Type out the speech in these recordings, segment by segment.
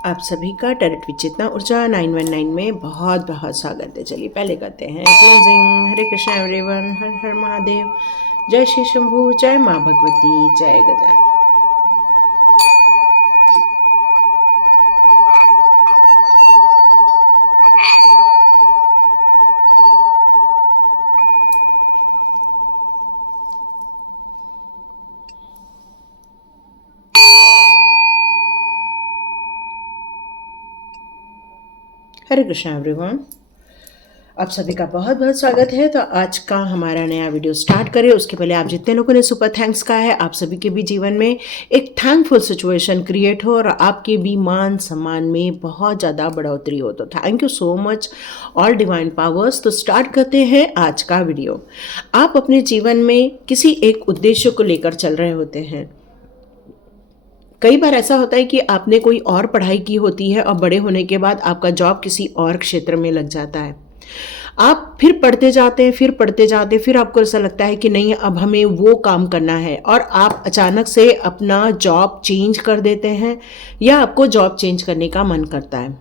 आप सभी का टैरेट विद चेतना ऊर्जा 919 में बहुत बहुत स्वागत है। चलिए पहले करते हैं क्लोजिंग। हरे कृष्णा एवरीवन, हर हर महादेव। जय श्री शंभू, जय माँ भगवती, जय गजानन। हरे कृष्णा एवरीवन, आप सभी का बहुत बहुत स्वागत है। तो आज का हमारा नया वीडियो स्टार्ट करें उसके पहले आप जितने लोगों ने सुपर थैंक्स कहा है, आप सभी के भी जीवन में एक थैंकफुल सिचुएशन क्रिएट हो और आपके भी मान सम्मान में बहुत ज़्यादा बढ़ोतरी हो। तो thank you so much all divine powers. तो स्टार्ट करते हैं आज का वीडियो। आप अपने जीवन में किसी एक उद्देश्य को लेकर चल रहे होते हैं। कई बार ऐसा होता है कि आपने कोई और पढ़ाई की होती है और बड़े होने के बाद आपका जॉब किसी और क्षेत्र में लग जाता है। आप फिर पढ़ते जाते हैं, फिर पढ़ते जाते हैं, फिर आपको ऐसा लगता है कि नहीं अब हमें वो काम करना है और आप अचानक से अपना जॉब चेंज कर देते हैं या आपको जॉब चेंज करने का मन करता है।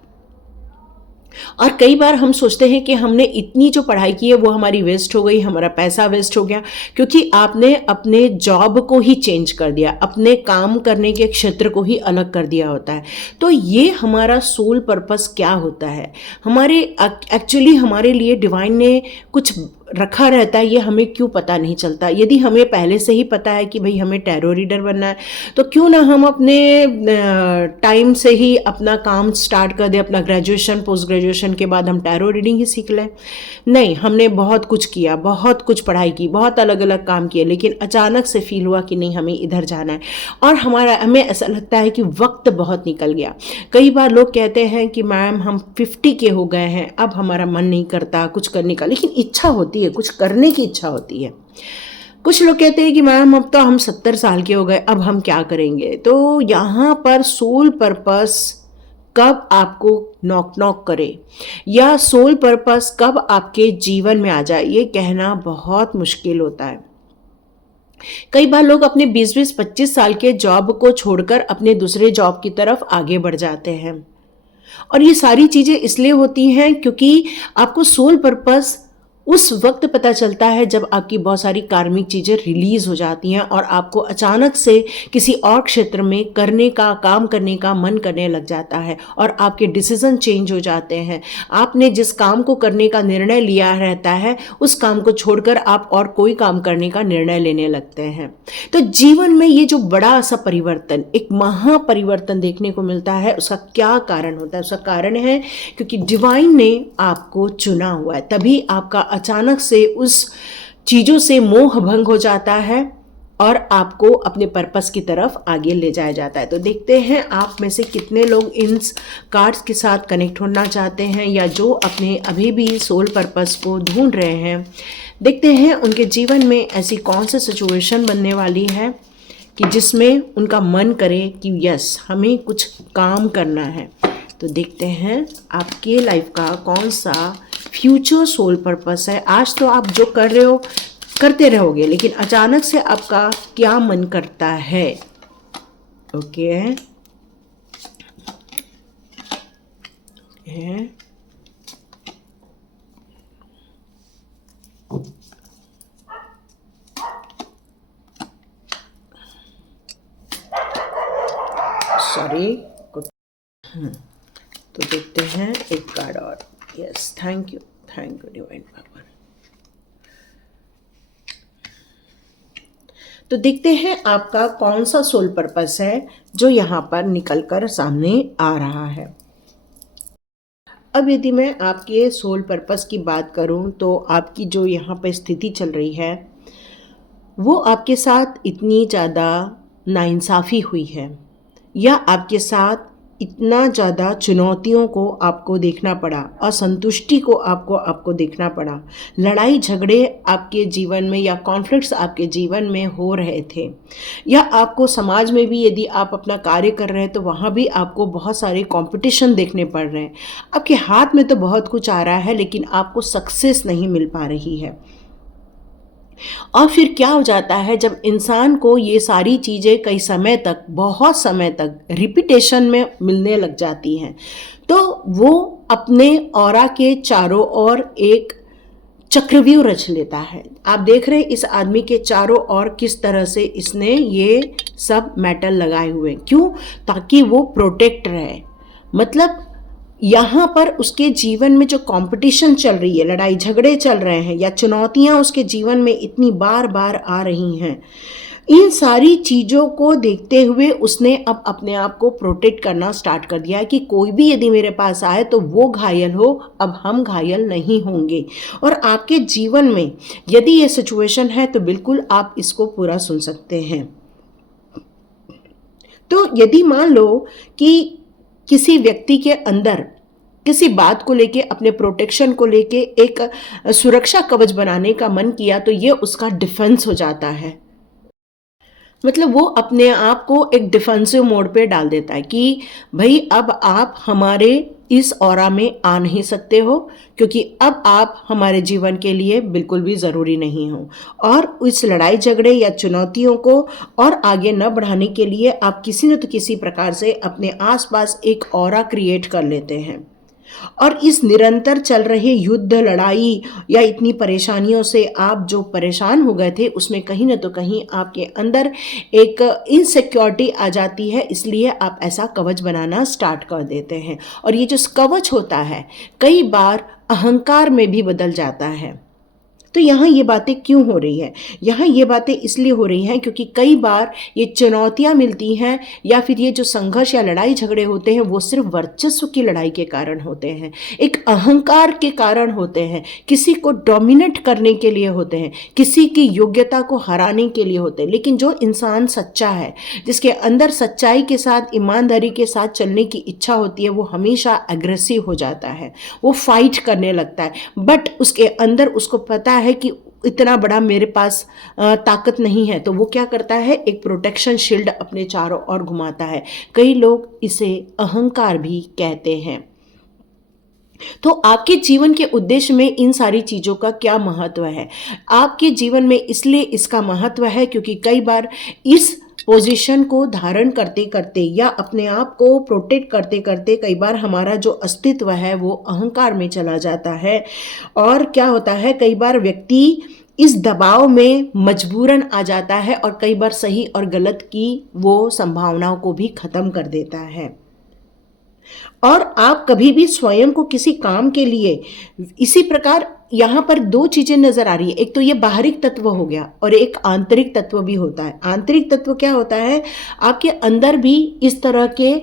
और कई बार हम सोचते हैं कि हमने इतनी जो पढ़ाई की है वो हमारी वेस्ट हो गई, हमारा पैसा वेस्ट हो गया, क्योंकि आपने अपने जॉब को ही चेंज कर दिया, अपने काम करने के क्षेत्र को ही अलग कर दिया होता है। तो ये हमारा सोल पर्पस क्या होता है, हमारे एक्चुअली हमारे लिए डिवाइन ने कुछ रखा रहता है, ये हमें क्यों पता नहीं चलता। यदि हमें पहले से ही पता है कि भाई हमें टैरो रीडर बनना है, तो क्यों ना हम अपने टाइम से ही अपना काम स्टार्ट कर दें। अपना ग्रेजुएशन पोस्ट ग्रेजुएशन के बाद हम टैरो रीडिंग ही सीख लें। नहीं, हमने बहुत कुछ किया, बहुत कुछ पढ़ाई की, बहुत अलग अलग काम किए, लेकिन अचानक से फील हुआ कि नहीं हमें इधर जाना है और हमें ऐसा लगता है कि वक्त बहुत निकल गया। कई बार लोग कहते हैं कि मैम हम 50 के हो गए हैं, अब हमारा मन नहीं करता कुछ करने का, लेकिन इच्छा होती है, कुछ करने की इच्छा होती है। कुछ लोग कहते हैं कि मैम अब तो हम 70 साल के हो गए, अब हम क्या करेंगे। तो यहाँ पर सोल पर्पस कब आपको नॉक नॉक करे या सोल पर्पस कब आपके जीवन में आ जाए, ये कहना बहुत मुश्किल होता है। कई बार लोग अपने 20-25 साल के जॉब को छोड़कर अपने दूसरे जॉब की तरफ आगे बढ़ जाते हैं और ये सारी चीज़ें इसलिए होती हैं क्योंकि आपको सोल पर्पस उस वक्त पता चलता है जब आपकी बहुत सारी कार्मिक चीज़ें रिलीज हो जाती हैं और आपको अचानक से किसी और क्षेत्र में करने का, काम करने का मन करने लग जाता है और आपके डिसीजन चेंज हो जाते हैं। आपने जिस काम को करने का निर्णय लिया रहता है उस काम को छोड़कर आप और कोई काम करने का निर्णय लेने लगते हैं। तो जीवन में ये जो बड़ा सा परिवर्तन, एक महापरिवर्तन देखने को मिलता है, उसका क्या कारण होता है? उसका कारण है क्योंकि डिवाइन ने आपको चुना हुआ है। तभी आपका अचानक से उस चीज़ों से मोह भंग हो जाता है और आपको अपने पर्पस की तरफ आगे ले जाया जाता है। तो देखते हैं आप में से कितने लोग इन कार्ड्स के साथ कनेक्ट होना चाहते हैं या जो अपने अभी भी सोल पर्पस को ढूंढ रहे हैं। देखते हैं उनके जीवन में ऐसी कौन सी सिचुएशन बनने वाली है कि जिसमें उनका मन करे कि यस हमें कुछ काम करना है। तो देखते हैं आपके लाइफ का कौन सा फ्यूचर सोल पर्पस है। आज तो आप जो कर रहे हो करते रहोगे, लेकिन अचानक से आपका क्या मन करता है। Okay sorry. तो देखते हैं एक कार्ड और। Yes, thank you divine power. तो देखते हैं आपका कौन सा सोल पर्पस है जो यहाँ पर निकल कर सामने आ रहा है। अब यदि मैं आपके सोल पर्पस की बात करूँ तो आपकी जो यहाँ पर स्थिति चल रही है वो आपके साथ इतनी ज़्यादा नाइंसाफ़ी हुई है या आपके साथ इतना ज़्यादा चुनौतियों को आपको देखना पड़ा, असंतुष्टि को आपको देखना पड़ा, लड़ाई झगड़े आपके जीवन में या कॉन्फ्लिक्ट्स आपके जीवन में हो रहे थे, या आपको समाज में भी यदि आप अपना कार्य कर रहे हैं तो वहाँ भी आपको बहुत सारे कंपटीशन देखने पड़ रहे हैं। आपके हाथ में तो बहुत कुछ आ रहा है लेकिन आपको सक्सेस नहीं मिल पा रही है। और फिर क्या हो जाता है, जब इंसान को ये सारी चीज़ें कई समय तक, बहुत समय तक रिपीटेशन में मिलने लग जाती हैं, तो वो अपने ऑरा के चारों ओर एक चक्रव्यूह रच लेता है। आप देख रहे हैं इस आदमी के चारों ओर किस तरह से इसने ये सब मेटल लगाए हुए हैं। क्यों? ताकि वो प्रोटेक्ट रहे। मतलब यहाँ पर उसके जीवन में जो कंपटीशन चल रही है, लड़ाई झगड़े चल रहे हैं या चुनौतियाँ उसके जीवन में इतनी बार बार आ रही हैं, इन सारी चीज़ों को देखते हुए उसने अब अपने आप को प्रोटेक्ट करना स्टार्ट कर दिया है कि कोई भी यदि मेरे पास आए तो वो घायल हो, अब हम घायल नहीं होंगे। और आपके जीवन में यदि ये सिचुएशन है तो बिल्कुल आप इसको पूरा सुन सकते हैं। तो यदि मान लो कि किसी व्यक्ति के अंदर किसी बात को लेके, अपने प्रोटेक्शन को लेके एक सुरक्षा कवच बनाने का मन किया, तो ये उसका डिफेंस हो जाता है। मतलब वो अपने आप को एक डिफेंसिव मोड पे डाल देता है कि भाई अब आप हमारे इस ऑरा में आ नहीं सकते हो, क्योंकि अब आप हमारे जीवन के लिए बिल्कुल भी ज़रूरी नहीं हो। और इस लड़ाई झगड़े या चुनौतियों को और आगे न बढ़ाने के लिए आप किसी न तो किसी प्रकार से अपने आसपास एक ऑरा क्रिएट कर लेते हैं। और इस निरंतर चल रहे युद्ध, लड़ाई या इतनी परेशानियों से आप जो परेशान हो गए थे, उसमें कहीं ना तो कहीं आपके अंदर एक इनसिक्योरिटी आ जाती है, इसलिए आप ऐसा कवच बनाना स्टार्ट कर देते हैं। और ये जो कवच होता है कई बार अहंकार में भी बदल जाता है। तो यहाँ ये बातें क्यों हो रही है? यहाँ ये बातें इसलिए हो रही हैं क्योंकि कई बार ये चुनौतियाँ मिलती हैं या फिर ये जो संघर्ष या लड़ाई झगड़े होते हैं वो सिर्फ वर्चस्व की लड़ाई के कारण होते हैं, एक अहंकार के कारण होते हैं, किसी को डोमिनेट करने के लिए होते हैं, किसी की योग्यता को हराने के लिए होते हैं। लेकिन जो इंसान सच्चा है, जिसके अंदर सच्चाई के साथ, ईमानदारी के साथ चलने की इच्छा होती है, वो हमेशा एग्रेसिव हो जाता है, वो फाइट करने लगता है। बट उसके अंदर उसको पता है कि इतना बड़ा मेरे पास ताकत नहीं है, तो वो क्या करता है, एक प्रोटेक्शन शील्ड अपने चारों ओर घुमाता है। कई लोग इसे अहंकार भी कहते हैं। तो आपके जीवन के उद्देश्य में इन सारी चीज़ों का क्या महत्व है? आपके जीवन में इसलिए इसका महत्व है क्योंकि कई बार इस पोजीशन को धारण करते करते या अपने आप को प्रोटेक्ट करते करते कई बार हमारा जो अस्तित्व है वो अहंकार में चला जाता है। और क्या होता है, कई बार व्यक्ति इस दबाव में मजबूरन आ जाता है और कई बार सही और गलत की वो संभावनाओं को भी खत्म कर देता है। और आप कभी भी स्वयं को किसी काम के लिए इसी प्रकार, यहाँ पर दो चीजें नजर आ रही है, एक तो ये बाहरी तत्व हो गया और एक आंतरिक तत्व भी होता है। आंतरिक तत्व क्या होता है, आपके अंदर भी इस तरह के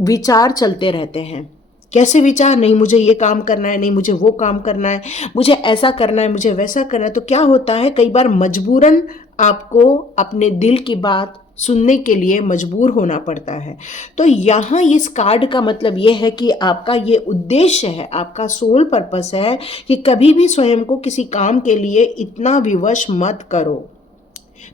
विचार चलते रहते हैं। कैसे विचार? नहीं मुझे ये काम करना है, नहीं मुझे वो काम करना है, मुझे ऐसा करना है, मुझे वैसा करना है। तो क्या होता है, कई बार मजबूरन आपको अपने दिल की बात सुनने के लिए मजबूर होना पड़ता है। तो यहाँ इस कार्ड का मतलब ये है कि आपका ये उद्देश्य है, आपका सोल पर्पस है कि कभी भी स्वयं को किसी काम के लिए इतना विवश मत करो।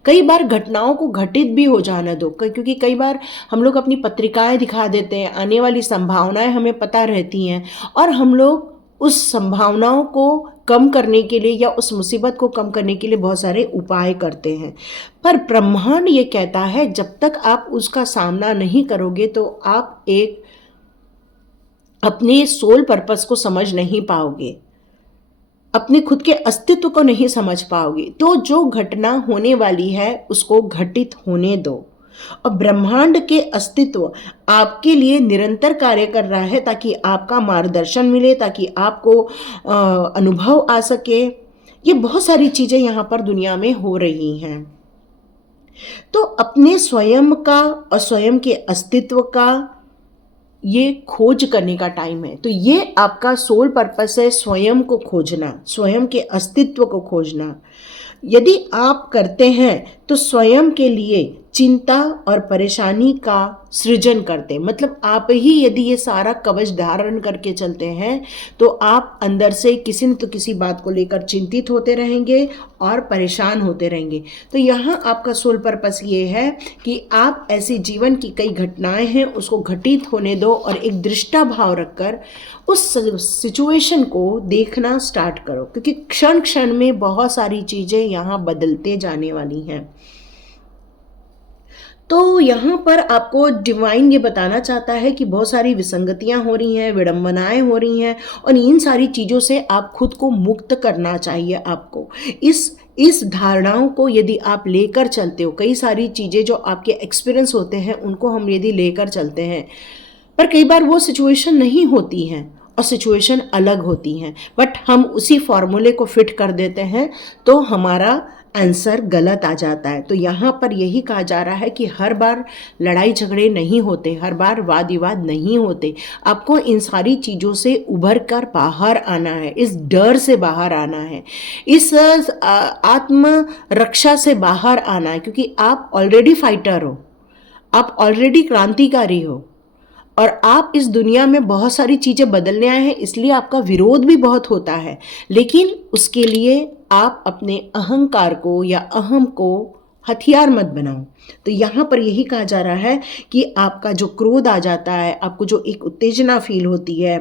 कई बार घटनाओं को घटित भी हो जाना दो, क्योंकि कई बार हम लोग अपनी पत्रिकाएं दिखा देते हैं, आने वाली संभावनाएं हमें पता रहती हैं और हम लोग उस संभावनाओं को कम करने के लिए या उस मुसीबत को कम करने के लिए बहुत सारे उपाय करते हैं। पर ब्रह्मांड ये कहता है जब तक आप उसका सामना नहीं करोगे तो आप एक अपने सोल पर्पस को समझ नहीं पाओगे, अपने खुद के अस्तित्व को नहीं समझ पाओगे। तो जो घटना होने वाली है उसको घटित होने दो। और ब्रह्मांड के अस्तित्व आपके लिए निरंतर कार्य कर रहा है ताकि आपका मार्गदर्शन मिले, ताकि आपको अनुभव आ सके। ये बहुत सारी चीजें यहाँ पर दुनिया में हो रही हैं। तो अपने स्वयं का और स्वयं के अस्तित्व का ये खोज करने का टाइम है। तो ये आपका सोल पर्पस है, स्वयं को खोजना, स्वयं के अस्तित्व को खोजना। यदि आप करते हैं तो स्वयं के लिए चिंता और परेशानी का सृजन करते, मतलब आप ही यदि ये सारा कवच धारण करके चलते हैं तो आप अंदर से किसी न तो किसी बात को लेकर चिंतित होते रहेंगे और परेशान होते रहेंगे। तो यहाँ आपका सोल पर्पस ये है कि आप ऐसी जीवन की कई घटनाएं हैं उसको घटित होने दो और एक दृष्टा भाव रखकर उस सिचुएशन को देखना स्टार्ट करो, क्योंकि क्षण क्षण में बहुत सारी चीज़ें यहाँ बदलते जाने वाली हैं। तो यहाँ पर आपको डिवाइन ये बताना चाहता है कि बहुत सारी विसंगतियाँ हो रही हैं, विडंबनाएं हो रही हैं, और इन सारी चीज़ों से आप खुद को मुक्त करना चाहिए। आपको इस धारणाओं को यदि आप लेकर चलते हो, कई सारी चीज़ें जो आपके एक्सपीरियंस होते हैं उनको हम यदि लेकर चलते हैं, पर कई बार वो सिचुएशन नहीं होती हैं और सिचुएशन अलग होती हैं, बट हम उसी फॉर्मूले को फिट कर देते हैं तो हमारा आंसर गलत आ जाता है। तो यहाँ पर यही कहा जा रहा है कि हर बार लड़ाई झगड़े नहीं होते, हर बार वाद विवाद नहीं होते। आपको इन सारी चीज़ों से उभर कर बाहर आना है, इस डर से बाहर आना है, इस आत्म रक्षा से बाहर आना है, क्योंकि आप ऑलरेडी फाइटर हो, आप ऑलरेडी क्रांतिकारी हो और आप इस दुनिया में बहुत सारी चीज़ें बदलने आए हैं, इसलिए आपका विरोध भी बहुत होता है। लेकिन उसके लिए आप अपने अहंकार को या अहम को हथियार मत बनाओ। तो यहाँ पर यही कहा जा रहा है कि आपका जो क्रोध आ जाता है, आपको जो एक उत्तेजना फील होती है,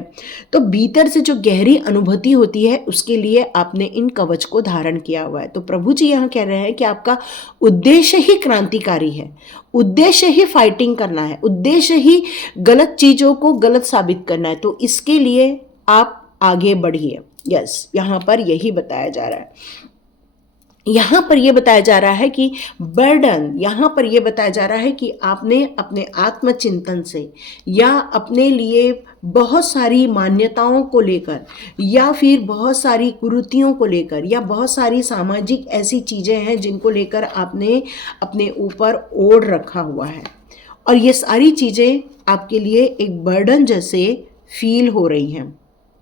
तो भीतर से जो गहरी अनुभूति होती है, उसके लिए आपने इन कवच को धारण किया हुआ है। तो प्रभु जी यहाँ कह रहे हैं कि आपका उद्देश्य ही क्रांतिकारी है, उद्देश्य ही फाइटिंग करना है, उद्देश्य ही गलत चीज़ों को गलत साबित करना है। तो इसके लिए आप आगे बढ़िए। यस, यहाँ पर यही बताया जा रहा है। यहाँ पर यह बताया जा रहा है कि बर्डन, यहाँ पर यह बताया जा रहा है कि आपने अपने आत्मचिंतन से या अपने लिए बहुत सारी मान्यताओं को लेकर या फिर बहुत सारी कुरीतियों को लेकर या बहुत सारी सामाजिक ऐसी चीज़ें हैं जिनको लेकर आपने अपने ऊपर ओढ़ रखा हुआ है, और ये सारी चीज़ें आपके लिए एक बर्डन जैसे फील हो रही हैं।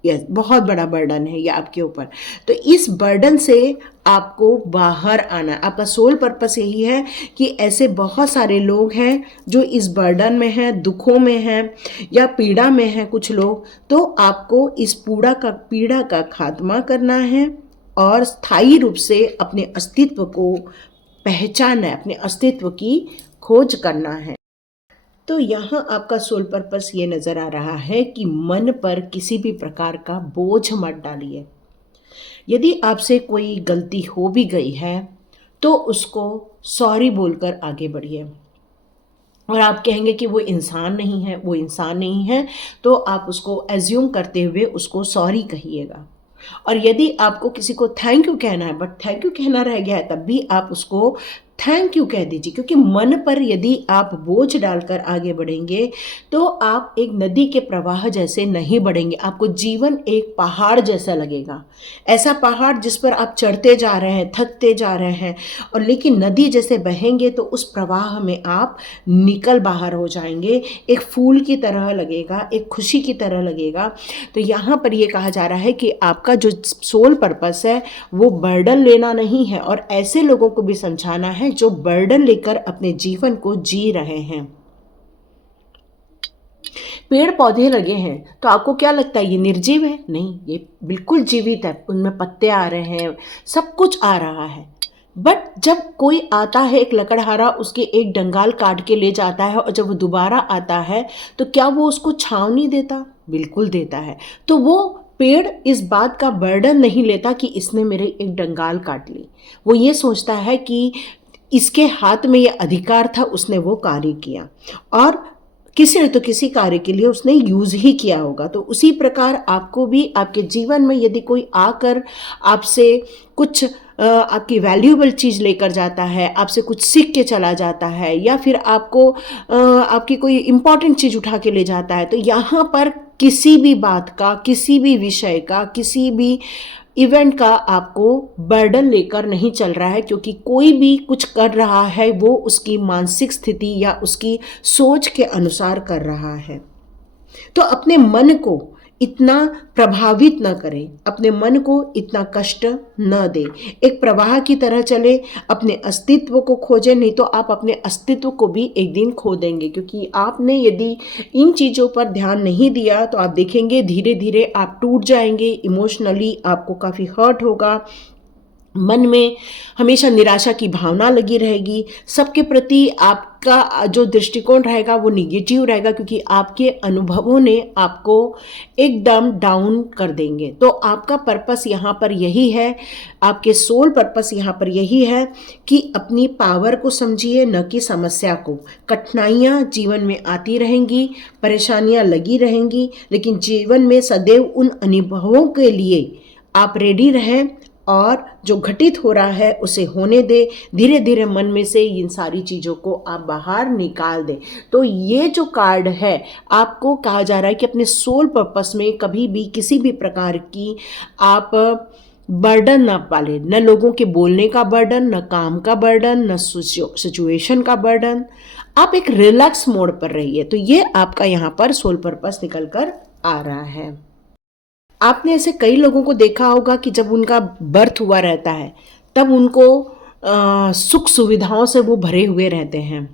यस, बहुत बड़ा बर्डन है ये आपके ऊपर। तो इस बर्डन से आपको बाहर आना, आपका सोल पर्पस यही है कि ऐसे बहुत सारे लोग हैं जो इस बर्डन में हैं, दुखों में हैं या पीड़ा में हैं कुछ लोग। तो आपको इस पीड़ा का खात्मा करना है और स्थायी रूप से अपने अस्तित्व को पहचानना है, अपने अस्तित्व की खोज करना है। तो यहाँ आपका सोल पर्पस ये नज़र आ रहा है कि मन पर किसी भी प्रकार का बोझ मत डालिए। यदि आपसे कोई गलती हो भी गई है तो उसको सॉरी बोलकर आगे बढ़िए। और आप कहेंगे कि वो इंसान नहीं है, वो इंसान नहीं है, तो आप उसको एज्यूम करते हुए उसको सॉरी कहिएगा। और यदि आपको किसी को थैंक यू कहना है, बट थैंक यू कहना रह गया है, तब भी आप उसको थैंक यू कह दीजिए, क्योंकि मन पर यदि आप बोझ डालकर आगे बढ़ेंगे तो आप एक नदी के प्रवाह जैसे नहीं बढ़ेंगे। आपको जीवन एक पहाड़ जैसा लगेगा, ऐसा पहाड़ जिस पर आप चढ़ते जा रहे हैं, थकते जा रहे हैं, और लेकिन नदी जैसे बहेंगे तो उस प्रवाह में आप निकल बाहर हो जाएंगे। एक फूल की तरह लगेगा, एक खुशी की तरह लगेगा। तो यहाँ पर यह कहा जा रहा है कि आपका जो सोल पर्पस है वो बर्डन लेना नहीं है, और ऐसे लोगों को भी समझाना है जो बर्डन लेकर अपने जीवन को जी रहे हैं। पेड़ पौधे लगे हैं तो आपको क्या लगता है ये निर्जीव है? नहीं, ये बिल्कुल जीवित है, उनमें पत्ते आ रहे हैं, सब कुछ आ रहा है। बट जब कोई आता है, एक लकड़हारा उसके एक डंगाल काट के ले जाता है, और जब वो दोबारा आता है तो क्या वो उसको छांव नहीं देता? बिल्कुल देता है। तो वो पेड़ इस बात का बर्डन नहीं लेता कि इसने मेरे एक डंगाल काट ली। वो ये सोचता है कि इसके हाथ में ये अधिकार था, उसने वो कार्य किया, और किसी ने तो किसी कार्य के लिए उसने यूज़ ही किया होगा। तो उसी प्रकार आपको भी आपके जीवन में यदि कोई आकर आपसे कुछ आपकी वैल्यूएबल चीज़ लेकर जाता है, आपसे कुछ सीख के चला जाता है, या फिर आपको आपकी कोई इम्पॉर्टेंट चीज़ उठा के ले जाता है, तो यहाँ पर किसी भी बात का, किसी भी विषय का, किसी भी इवेंट का आपको बर्डन लेकर नहीं चल रहा है, क्योंकि कोई भी कुछ कर रहा है वो उसकी मानसिक स्थिति या उसकी सोच के अनुसार कर रहा है। तो अपने मन को इतना प्रभावित न करें, अपने मन को इतना कष्ट न दे, एक प्रवाह की तरह चले, अपने अस्तित्व को खोजें। नहीं तो आप अपने अस्तित्व को भी एक दिन खो देंगे, क्योंकि आपने यदि इन चीज़ों पर ध्यान नहीं दिया तो आप देखेंगे धीरे धीरे आप टूट जाएंगे, इमोशनली आपको काफ़ी हर्ट होगा, मन में हमेशा निराशा की भावना लगी रहेगी, सबके प्रति आपका जो दृष्टिकोण रहेगा वो निगेटिव रहेगा, क्योंकि आपके अनुभवों ने आपको एकदम डाउन कर देंगे। तो आपका पर्पस यहाँ पर यही है, आपके सोल पर्पस यहाँ पर यही है कि अपनी पावर को समझिए, न कि समस्या को। कठिनाइयाँ जीवन में आती रहेंगी, परेशानियाँ लगी रहेंगी, लेकिन जीवन में सदैव उन अनुभवों के लिए आप रेडी रहें और जो घटित हो रहा है उसे होने दे। धीरे धीरे मन में से इन सारी चीज़ों को आप बाहर निकाल दें। तो ये जो कार्ड है, आपको कहा जा रहा है कि अपने सोल पर्पस में कभी भी किसी भी प्रकार की आप बर्डन ना पाले, न लोगों के बोलने का बर्डन, न काम का बर्डन, न सिचुएशन का बर्डन। आप एक रिलैक्स मोड पर रहिए। तो ये आपका यहाँ पर सोल पर्पस निकल कर आ रहा है। आपने ऐसे कई लोगों को देखा होगा कि जब उनका बर्थ हुआ रहता है तब उनको सुख सुविधाओं से वो भरे हुए रहते हैं।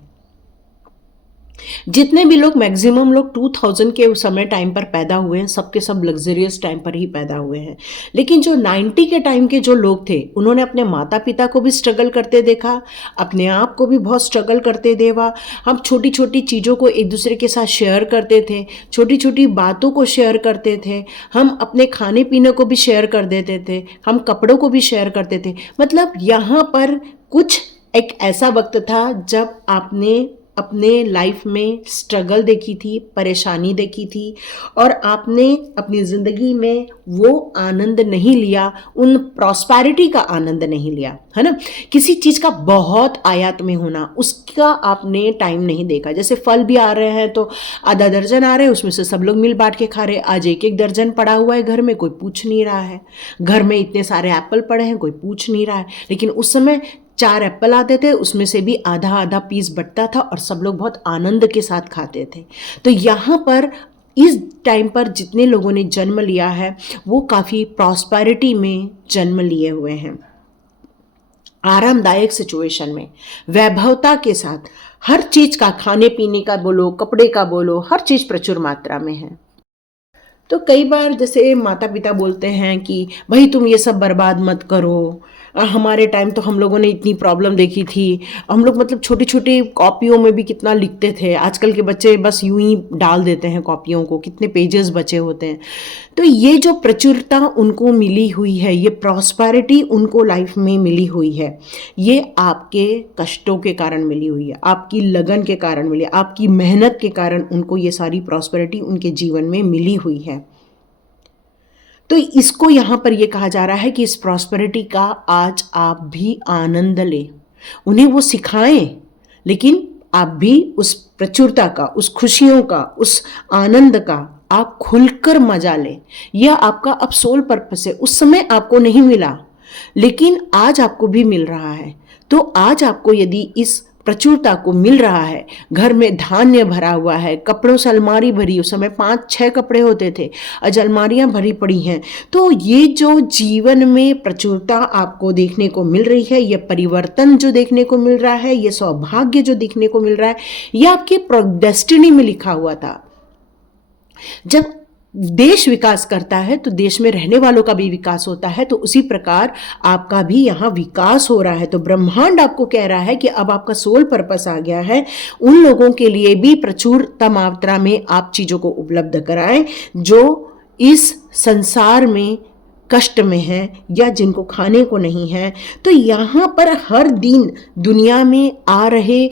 जितने भी लोग मैक्सिमम लोग 2000 के उस समय टाइम पर पैदा हुए हैं, सबके सब लग्जरियस टाइम पर ही पैदा हुए हैं। लेकिन जो 90 के टाइम के जो लोग थे, उन्होंने अपने माता पिता को भी स्ट्रगल करते देखा, अपने आप को भी बहुत स्ट्रगल करते देखा। हम छोटी छोटी चीज़ों को एक दूसरे के साथ शेयर करते थे, छोटी छोटी बातों को शेयर करते थे, हम अपने खाने पीने को भी शेयर कर देते थे, हम कपड़ों को भी शेयर करते थे। मतलब यहाँ पर कुछ एक ऐसा वक्त था जब आपने अपने लाइफ में स्ट्रगल देखी थी, परेशानी देखी थी, और आपने अपनी ज़िंदगी में वो आनंद नहीं लिया, उन प्रॉस्पेरिटी का आनंद नहीं लिया, है ना। किसी चीज़ का बहुत आयात में होना, उसका आपने टाइम नहीं देखा। जैसे फल भी आ रहे हैं तो आधा दर्जन आ रहे हैं, उसमें से सब लोग मिल बांट के खा रहे हैं। आज एक एक दर्जन पड़ा हुआ है घर में, कोई पूछ नहीं रहा है। घर में इतने सारे एप्पल पड़े हैं, कोई पूछ नहीं रहा है। लेकिन उस समय 4 एप्पल आते थे, उसमें से भी आधा आधा पीस बटता था और सब लोग बहुत आनंद के साथ खाते थे। तो यहाँ पर इस टाइम पर जितने लोगों ने जन्म लिया है वो काफ़ी प्रॉस्पेरिटी में जन्म लिए हुए हैं, आरामदायक सिचुएशन में, वैभवता के साथ। हर चीज़ का, खाने पीने का बोलो, कपड़े का बोलो, हर चीज़ प्रचुर मात्रा में है। तो कई बार जैसे माता पिता बोलते हैं कि भाई तुम ये सब बर्बाद मत करो, हमारे टाइम तो हम लोगों ने इतनी प्रॉब्लम देखी थी, हम लोग मतलब छोटी छोटी कॉपियों में भी कितना लिखते थे। आजकल के बच्चे बस यूं ही डाल देते हैं कॉपियों को, कितने पेजेस बचे होते हैं। तो ये जो प्रचुरता उनको मिली हुई है, ये प्रॉस्पेरिटी उनको लाइफ में मिली हुई है, ये आपके कष्टों के कारण मिली हुई है, आपकी लगन के कारण मिली है, आपकी मेहनत के कारण उनको ये सारी प्रॉस्पेरिटी उनके जीवन में मिली हुई है। तो इसको यहाँ पर ये कहा जा रहा है कि इस प्रॉस्पेरिटी का आज आप भी आनंद लें, उन्हें वो सिखाएं, लेकिन आप भी उस प्रचुरता का, उस खुशियों का, उस आनंद का आप खुलकर मजा लें। यह आपका अब सोल पर्पस है। उस समय आपको नहीं मिला, लेकिन आज आपको भी मिल रहा है। तो आज आपको यदि इस प्रचुरता को मिल रहा है, घर में धान्य भरा हुआ है, कपड़ों से अलमारी भरी, उस समय 5-6 कपड़े होते थे, आज अलमारियां भरी पड़ी हैं। तो ये जो जीवन में प्रचुरता आपको देखने को मिल रही है, ये परिवर्तन जो देखने को मिल रहा है, ये सौभाग्य जो देखने को मिल रहा है, ये आपके डेस्टिनी में लिखा हुआ था। जब देश विकास करता है तो देश में रहने वालों का भी विकास होता है, तो उसी प्रकार आपका भी यहाँ विकास हो रहा है। तो ब्रह्मांड आपको कह रहा है कि अब आपका सोल पर्पस आ गया है, उन लोगों के लिए भी प्रचुर मात्रा में आप चीज़ों को उपलब्ध कराएं जो इस संसार में कष्ट में है या जिनको खाने को नहीं है। तो यहाँ पर हर दिन दुनिया में आ रहे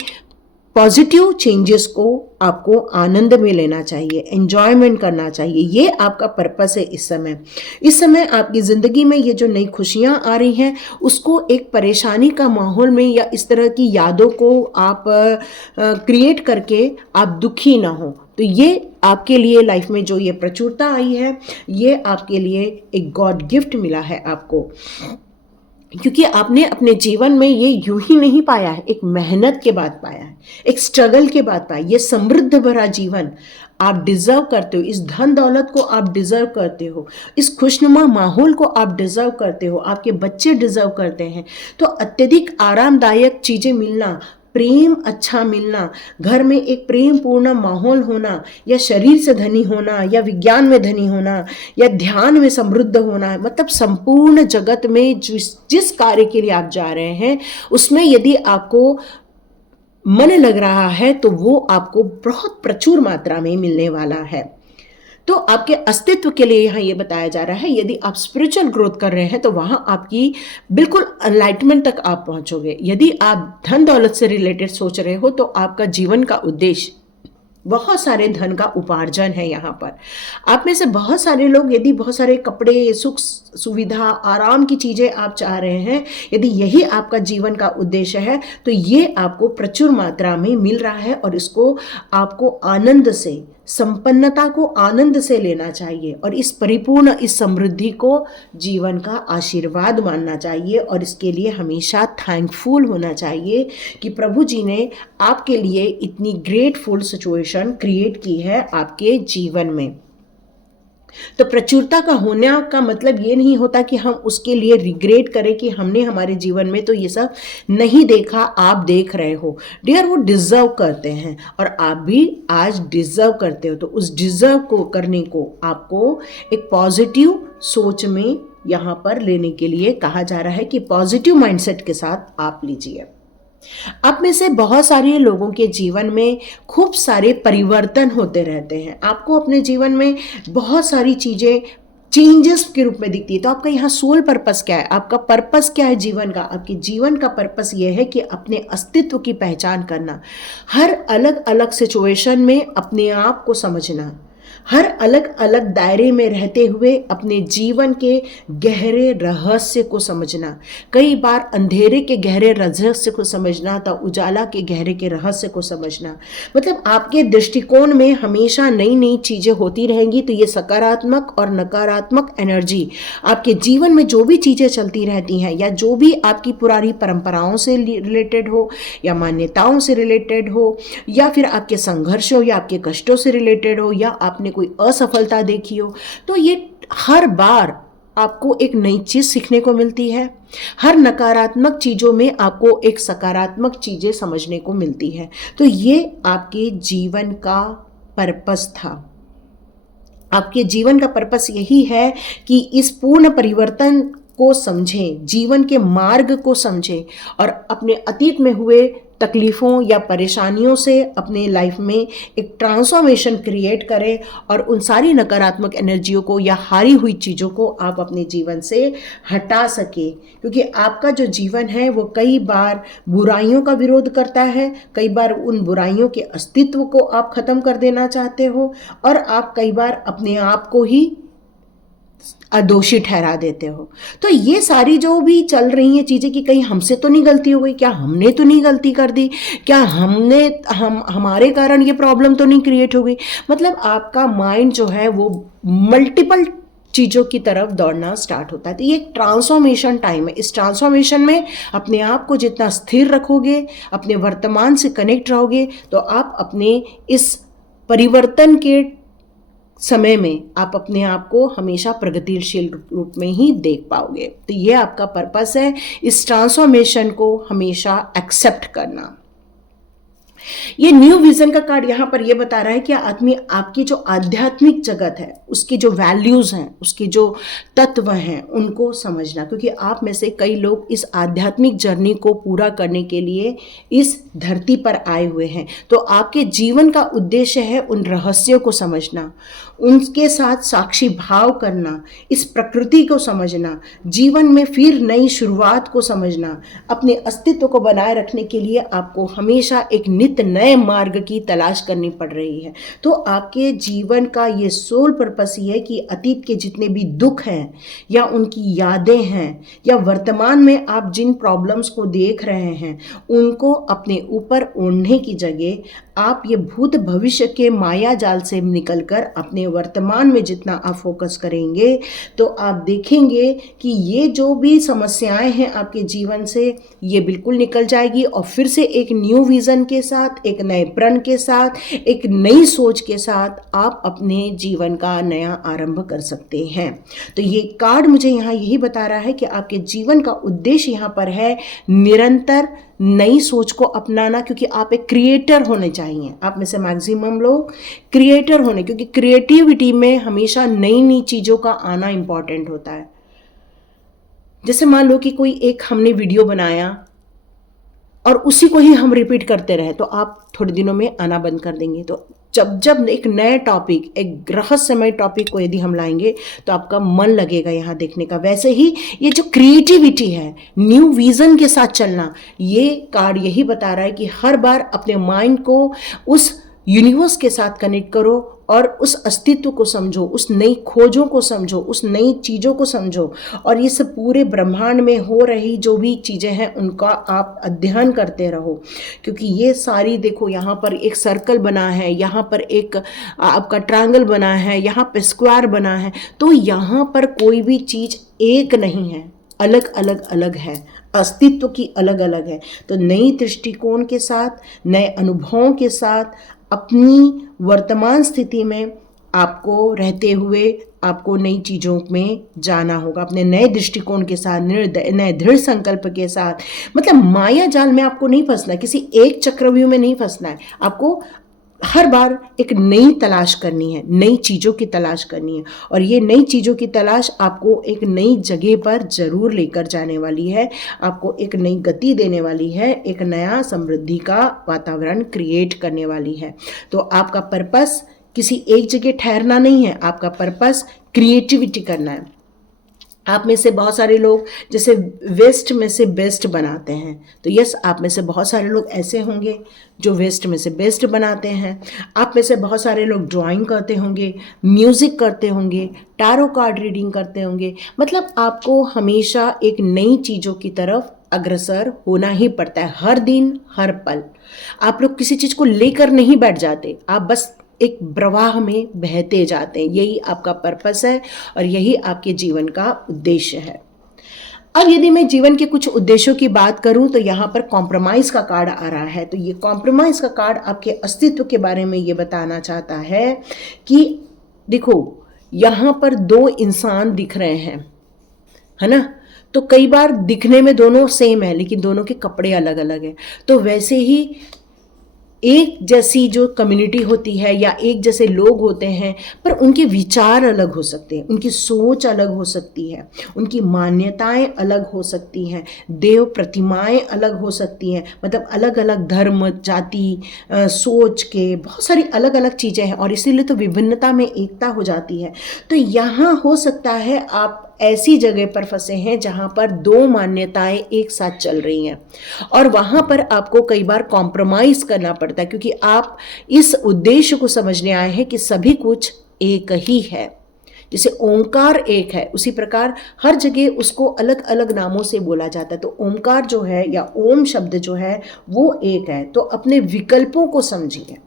पॉजिटिव चेंजेस को आपको आनंद में लेना चाहिए, एंजॉयमेंट करना चाहिए। ये आपका पर्पस है इस समय। इस समय आपकी ज़िंदगी में ये जो नई खुशियाँ आ रही हैं, उसको एक परेशानी का माहौल में या इस तरह की यादों को आप क्रिएट करके आप दुखी ना हो। तो ये आपके लिए लाइफ में जो ये प्रचुरता आई है, ये आपके लिए एक गॉड गिफ्ट मिला है आपको, क्योंकि आपने अपने जीवन में ये यूं ही नहीं पाया है, एक मेहनत के बाद पाया है, एक स्ट्रगल के बाद पाया। ये समृद्ध भरा जीवन आप डिजर्व करते हो, इस धन दौलत को आप डिजर्व करते हो, इस खुशनुमा माहौल को आप डिजर्व करते हो, आपके बच्चे डिजर्व करते हैं। तो अत्यधिक आरामदायक चीज़ें मिलना, प्रेम अच्छा मिलना, घर में एक प्रेम पूर्ण माहौल होना, या शरीर से धनी होना, या विज्ञान में धनी होना, या ध्यान में समृद्ध होना, मतलब संपूर्ण जगत में जिस कार्य के लिए आप जा रहे हैं उसमें यदि आपको मन लग रहा है तो वो आपको बहुत प्रचुर मात्रा में मिलने वाला है। तो आपके अस्तित्व के लिए यहाँ ये बताया जा रहा है, यदि आप स्पिरिचुअल ग्रोथ कर रहे हैं तो वहाँ आपकी बिल्कुल एनलाइटमेंट तक आप पहुँचोगे। यदि आप धन दौलत से रिलेटेड सोच रहे हो तो आपका जीवन का उद्देश्य बहुत सारे धन का उपार्जन है। यहाँ पर आप में से बहुत सारे लोग यदि बहुत सारे कपड़े, सुख सुविधा, आराम की चीज़ें आप चाह रहे हैं, यदि यही आपका जीवन का उद्देश्य है तो ये आपको प्रचुर मात्रा में मिल रहा है और इसको आपको आनंद से, संपन्नता को आनंद से लेना चाहिए और इस परिपूर्ण, इस समृद्धि को जीवन का आशीर्वाद मानना चाहिए और इसके लिए हमेशा थैंकफुल होना चाहिए कि प्रभु जी ने आपके लिए इतनी ग्रेटफुल सिचुएशन क्रिएट की है आपके जीवन में। तो प्रचुरता का होने का मतलब ये नहीं होता कि हम उसके लिए रिग्रेट करें कि हमने हमारे जीवन में तो ये सब नहीं देखा, आप देख रहे हो। डियर, वो डिजर्व करते हैं और आप भी आज डिजर्व करते हो। तो उस डिजर्व को करने को आपको एक पॉजिटिव सोच में यहाँ पर लेने के लिए कहा जा रहा है कि पॉजिटिव माइंडसेट के साथ आप लीजिए। आप में से बहुत सारे लोगों के जीवन में खूब सारे परिवर्तन होते रहते हैं। आपको अपने जीवन में बहुत सारी चीज़ें चेंजेस के रूप में दिखती है। तो आपका यहाँ सोल पर्पस क्या है, आपका पर्पस क्या है जीवन का? आपके जीवन का पर्पस ये है कि अपने अस्तित्व की पहचान करना, हर अलग अलग सिचुएशन में अपने आप को समझना, हर अलग अलग दायरे में रहते हुए अपने जीवन के गहरे रहस्य को समझना। कई बार अंधेरे के गहरे रहस्य को समझना तो उजाला के गहरे के रहस्य को समझना। मतलब आपके दृष्टिकोण में हमेशा नई नई चीज़ें होती रहेंगी। तो ये सकारात्मक और नकारात्मक एनर्जी आपके जीवन में जो भी चीज़ें चलती रहती हैं या जो भी आपकी पुरानी परंपराओं से रिलेटेड हो या मान्यताओं से रिलेटेड हो या फिर आपके संघर्ष हो या आपके कष्टों से रिलेटेड हो या आपने कोई असफलता देखी हो, तो ये हर बार आपको एक नई चीज सीखने को मिलती है। हर नकारात्मक चीजों में आपको एक सकारात्मक चीजें समझने को मिलती है। तो ये आपके जीवन का पर्पस था। आपके जीवन का पर्पस यही है कि इस पूर्ण परिवर्तन को समझें, जीवन के मार्ग को समझें और अपने अतीत में हुए तकलीफ़ों या परेशानियों से अपने लाइफ में एक ट्रांसफॉर्मेशन क्रिएट करें और उन सारी नकारात्मक एनर्जियों को या हारी हुई चीज़ों को आप अपने जीवन से हटा सके। क्योंकि आपका जो जीवन है वो कई बार बुराइयों का विरोध करता है, कई बार उन बुराइयों के अस्तित्व को आप ख़त्म कर देना चाहते हो और आप कई बार अपने आप को ही दोषी ठहरा देते हो। तो ये सारी जो भी चल रही हैं चीज़ें कि कहीं हमसे तो नहीं गलती हो गई, क्या हमने तो नहीं गलती कर दी, क्या हमारे कारण ये प्रॉब्लम तो नहीं क्रिएट हो गई। मतलब आपका माइंड जो है वो मल्टीपल चीज़ों की तरफ दौड़ना स्टार्ट होता है। तो ये एक ट्रांसफॉर्मेशन टाइम है। इस ट्रांसफॉर्मेशन में अपने आप को जितना स्थिर रखोगे, अपने वर्तमान से कनेक्ट रहोगे, तो आप अपने इस परिवर्तन के समय में आप अपने आप को हमेशा प्रगतिशील रूप में ही देख पाओगे। तो ये आपका पर्पस है, इस ट्रांसफॉर्मेशन को हमेशा एक्सेप्ट करना। ये न्यू विजन का कार्ड यहाँ पर ये बता रहा है कि आदमी आपकी जो आध्यात्मिक जगत है, उसकी जो वैल्यूज हैं, उसके जो तत्व हैं, उनको समझना। क्योंकि आप में से कई लोग इस आध्यात्मिक जर्नी को पूरा करने के लिए इस धरती पर आए हुए हैं। तो आपके जीवन का उद्देश्य है उन रहस्यों को समझना, उनके साथ साक्षी भाव करना, इस प्रकृति को समझना, जीवन में फिर नई शुरुआत को समझना। अपने अस्तित्व को बनाए रखने के लिए आपको हमेशा एक नित्य नए मार्ग की तलाश करनी पड़ रही है। तो आपके जीवन का ये सोल पर्पस ही है कि अतीत के जितने भी दुख हैं या उनकी यादें हैं या वर्तमान में आप जिन प्रॉब्लम्स को देख रहे हैं, उनको अपने ऊपर ओढ़ने की जगह आप ये भूत भविष्य के माया जाल से निकलकर अपने वर्तमान में जितना आप फोकस करेंगे तो आप देखेंगे कि ये जो भी समस्याएं हैं आपके जीवन से ये बिल्कुल निकल जाएगी और फिर से एक न्यू विज़न के साथ, एक नए प्रण के साथ, एक नई सोच के साथ आप अपने जीवन का नया आरंभ कर सकते हैं। तो ये कार्ड मुझे यहाँ यही बता रहा है कि आपके जीवन का उद्देश्य यहाँ पर है निरंतर नई सोच को अपनाना, क्योंकि आप एक क्रिएटर होने चाहिए। आप में से मैक्सिमम लोग क्रिएटर होने, क्योंकि क्रिएटिविटी में हमेशा नई नई चीज़ों का आना इम्पॉर्टेंट होता है। जैसे मान लो कि कोई एक हमने वीडियो बनाया और उसी को ही हम रिपीट करते रहे तो आप थोड़े दिनों में आना बंद कर देंगे। तो जब जब एक नया टॉपिक, एक रहस्यमय टॉपिक को यदि हम लाएंगे तो आपका मन लगेगा यहाँ देखने का। वैसे ही ये जो क्रिएटिविटी है, न्यू विज़न के साथ चलना, ये कार्ड यही बता रहा है कि हर बार अपने माइंड को उस यूनिवर्स के साथ कनेक्ट करो और उस अस्तित्व को समझो, उस नई खोजों को समझो, उस नई चीज़ों को समझो और ये सब पूरे ब्रह्मांड में हो रही जो भी चीज़ें हैं उनका आप अध्ययन करते रहो। क्योंकि ये सारी देखो, यहाँ पर एक सर्कल बना है, यहाँ पर एक आपका ट्रायंगल बना है, यहाँ पर स्क्वायर बना है, तो यहाँ पर कोई भी चीज़ एक नहीं है, अलग अलग अलग है, अस्तित्व की अलग अलग है। तो नई दृष्टिकोण के साथ, नए अनुभवों के साथ अपनी वर्तमान स्थिति में आपको रहते हुए आपको नई चीज़ों में जाना होगा, अपने नए दृष्टिकोण के साथ, नए दृढ़ संकल्प के साथ। मतलब माया जाल में आपको नहीं फंसना है, किसी एक चक्रव्यूह में नहीं फंसना है। आपको हर बार एक नई तलाश करनी है, नई चीज़ों की तलाश करनी है और ये नई चीज़ों की तलाश आपको एक नई जगह पर ज़रूर लेकर जाने वाली है, आपको एक नई गति देने वाली है, एक नया समृद्धि का वातावरण क्रिएट करने वाली है। तो आपका पर्पस किसी एक जगह ठहरना नहीं है, आपका पर्पस क्रिएटिविटी करना है। आप में से बहुत सारे लोग जैसे वेस्ट में से बेस्ट बनाते हैं, तो यस, आप में से बहुत सारे लोग ऐसे होंगे जो वेस्ट में से बेस्ट बनाते हैं। आप में से बहुत सारे लोग ड्राइंग करते होंगे, म्यूज़िक करते होंगे, टैरो कार्ड रीडिंग करते होंगे। मतलब आपको हमेशा एक नई चीज़ों की तरफ अग्रसर होना ही पड़ता है, हर दिन हर पल। आप लोग किसी चीज़ को लेकर नहीं बैठ जाते, आप बस एक प्रवाह में बहते जाते हैं। यही आपका पर्पस है और यही आपके जीवन का उद्देश्य है। अब यदि मैं जीवन के कुछ उद्देश्यों की बात करूं तो यहाँ पर कॉम्प्रोमाइज़ का कार्ड आ रहा है। तो ये कॉम्प्रोमाइज़ का कार्ड आपके अस्तित्व के बारे में ये बताना चाहता है कि देखो, यहाँ पर दो इंसान दिख रहे हैं, है ना। तो कई बार दिखने में दोनों सेम है लेकिन दोनों के कपड़े अलग अलग हैं। तो वैसे ही एक जैसी जो कम्युनिटी होती है या एक जैसे लोग होते हैं, पर उनके विचार अलग हो सकते हैं, उनकी सोच अलग हो सकती है, उनकी मान्यताएं अलग हो सकती हैं, देव प्रतिमाएं अलग हो सकती हैं। मतलब अलग अलग धर्म, जाति, सोच के बहुत सारी अलग अलग चीज़ें हैं और इसीलिए तो विभिन्नता में एकता हो जाती है। तो यहाँ हो सकता है आप ऐसी जगह पर फंसे हैं जहाँ पर दो मान्यताएं एक साथ चल रही हैं और वहाँ पर आपको कई बार कॉम्प्रोमाइज़ करना पड़ता है, क्योंकि आप इस उद्देश्य को समझने आए हैं कि सभी कुछ एक ही है। जैसे ओंकार एक है, उसी प्रकार हर जगह उसको अलग अलग नामों से बोला जाता है। तो ओंकार जो है या ओम शब्द जो है वो एक है। तो अपने विकल्पों को समझिए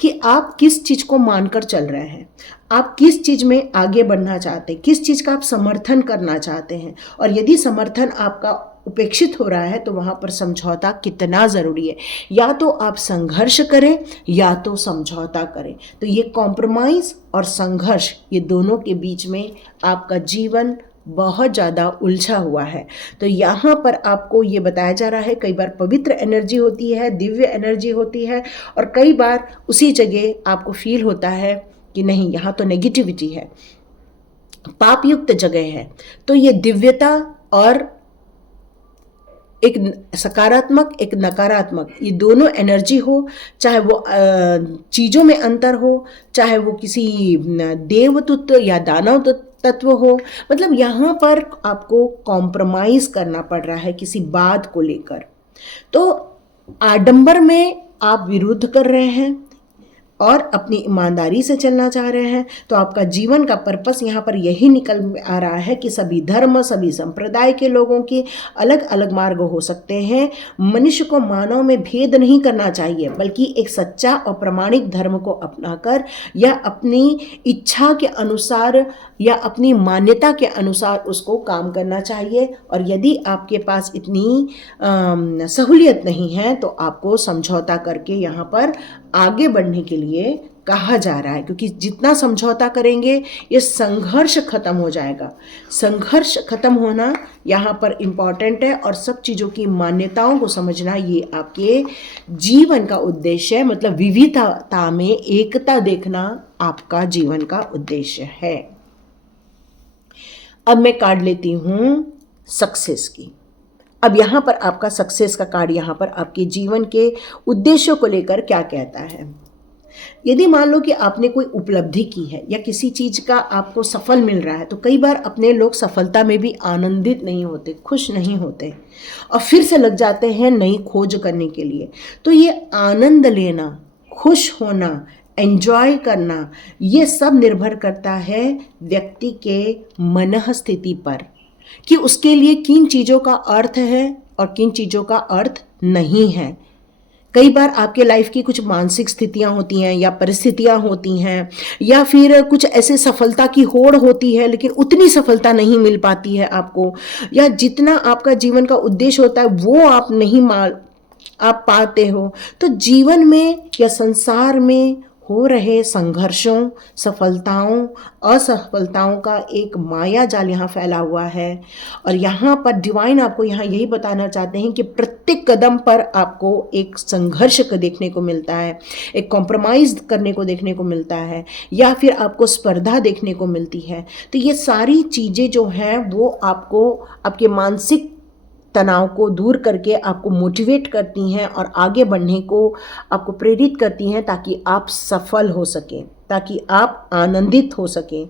कि आप किस चीज़ को मानकर चल रहे हैं, आप किस चीज़ में आगे बढ़ना चाहते हैं, किस चीज़ का आप समर्थन करना चाहते हैं। और यदि समर्थन आपका उपेक्षित हो रहा है तो वहाँ पर समझौता कितना ज़रूरी है। या तो आप संघर्ष करें या तो समझौता करें। तो ये कॉम्प्रोमाइज़ और संघर्ष, ये दोनों के बीच में आपका जीवन बहुत ज़्यादा उलझा हुआ है। तो यहाँ पर आपको ये बताया जा रहा है, कई बार पवित्र एनर्जी होती है, दिव्य एनर्जी होती है और कई बार उसी जगह आपको फील होता है कि नहीं, यहाँ तो नेगेटिविटी है, पापयुक्त जगह है। तो ये दिव्यता और एक सकारात्मक, एक नकारात्मक, ये दोनों एनर्जी हो, चाहे वो चीज़ों में अंतर हो, चाहे वो किसी देवतत्व या दानव तत्व हो। मतलब यहाँ पर आपको कॉम्प्रोमाइज़ करना पड़ रहा है किसी बात को लेकर। तो आडंबर में आप विरोध कर रहे हैं, और अपनी ईमानदारी से चलना चाह रहे हैं तो आपका जीवन का पर्पस यहाँ पर यही निकल आ रहा है कि सभी धर्म, सभी संप्रदाय के लोगों की अलग अलग मार्ग हो सकते हैं। मनुष्य को मानव में भेद नहीं करना चाहिए, बल्कि एक सच्चा और प्रामाणिक धर्म को अपनाकर या अपनी इच्छा के अनुसार या अपनी मान्यता के अनुसार उसको काम करना चाहिए। और यदि आपके पास इतनी सहूलियत नहीं है तो आपको समझौता करके यहाँ पर आगे बढ़ने के लिए कहा जा रहा है, क्योंकि जितना समझौता करेंगे ये संघर्ष खत्म हो जाएगा। संघर्ष खत्म होना यहाँ पर इम्पॉर्टेंट है और सब चीज़ों की मान्यताओं को समझना ये आपके जीवन का उद्देश्य है। मतलब विविधता में एकता देखना आपका जीवन का उद्देश्य है। अब मैं कार्ड लेती हूँ सक्सेस की। अब यहाँ पर आपका सक्सेस का कार्ड यहाँ पर आपके जीवन के उद्देश्यों को लेकर क्या कहता है। यदि मान लो कि आपने कोई उपलब्धि की है या किसी चीज़ का आपको सफल मिल रहा है, तो कई बार अपने लोग सफलता में भी आनंदित नहीं होते, खुश नहीं होते और फिर से लग जाते हैं नई खोज करने के लिए। तो ये आनंद लेना, खुश होना, एंजॉय करना, ये सब निर्भर करता है व्यक्ति के मनः स्थिति पर कि उसके लिए किन चीज़ों का अर्थ है और किन चीज़ों का अर्थ नहीं है। कई बार आपके लाइफ की कुछ मानसिक स्थितियां होती हैं या परिस्थितियां होती हैं या फिर कुछ ऐसे सफलता की होड़ होती है, लेकिन उतनी सफलता नहीं मिल पाती है आपको, या जितना आपका जीवन का उद्देश्य होता है वो आप पाते हो। तो जीवन में या संसार में हो रहे संघर्षों, सफलताओं, असफलताओं का एक माया जाल यहाँ फैला हुआ है। और यहाँ पर डिवाइन आपको यहाँ यही बताना चाहते हैं कि प्रत्येक कदम पर आपको एक संघर्ष देखने को मिलता है, एक कॉम्प्रोमाइज़ करने को देखने को मिलता है, या फिर आपको स्पर्धा देखने को मिलती है। तो ये सारी चीज़ें जो हैं वो आपको आपके मानसिक तनाव को दूर करके आपको मोटिवेट करती हैं और आगे बढ़ने को आपको प्रेरित करती हैं, ताकि आप सफल हो सकें, ताकि आप आनंदित हो सकें।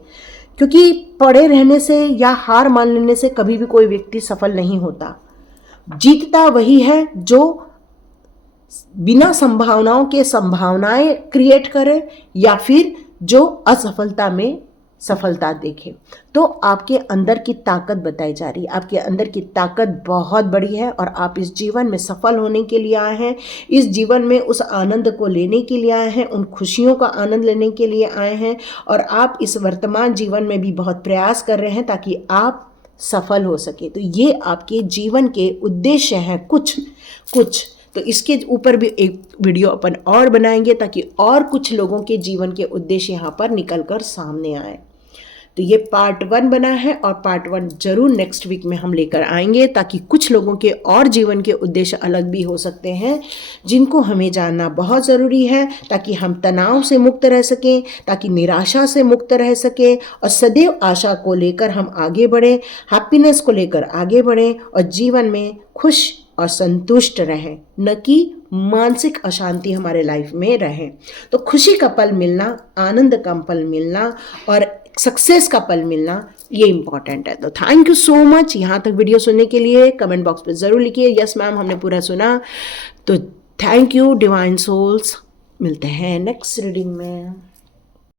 क्योंकि पड़े रहने से या हार मान लेने से कभी भी कोई व्यक्ति सफल नहीं होता। जीतता वही है जो बिना संभावनाओं के संभावनाएं क्रिएट करे या फिर जो असफलता में सफलता देखे। तो आपके अंदर की ताकत बताई जा रही है, आपके अंदर की ताकत बहुत बड़ी है और आप इस जीवन में सफल होने के लिए आए हैं। इस जीवन में उस आनंद को लेने के लिए आए हैं, उन खुशियों का आनंद लेने के लिए आए हैं। और आप इस वर्तमान जीवन में भी बहुत प्रयास कर रहे हैं ताकि आप सफल हो सके। तो ये आपके जीवन के उद्देश्य हैं कुछ। तो इसके ऊपर भी एक वीडियो अपन और बनाएंगे ताकि और कुछ लोगों के जीवन के उद्देश्य यहाँ पर निकल कर सामने आए। तो ये पार्ट 1 बना है और पार्ट 1 जरूर नेक्स्ट वीक में हम लेकर आएंगे, ताकि कुछ लोगों के और जीवन के उद्देश्य अलग भी हो सकते हैं जिनको हमें जानना बहुत ज़रूरी है, ताकि हम तनाव से मुक्त रह सकें, ताकि निराशा से मुक्त रह सकें और सदैव आशा को लेकर हम आगे बढ़ें, हैप्पीनेस को लेकर आगे बढ़ें और जीवन में खुश और संतुष्ट रहें, न कि मानसिक अशांति हमारे लाइफ में रहे। तो खुशी का पल मिलना, आनंद का पल मिलना और सक्सेस का पल मिलना, ये इंपॉर्टेंट है। तो थैंक यू सो मच यहाँ तक वीडियो सुनने के लिए। कमेंट बॉक्स पे ज़रूर लिखिए यस मैम हमने पूरा सुना। तो थैंक यू डिवाइन सोल्स, मिलते हैं नेक्स्ट रीडिंग में।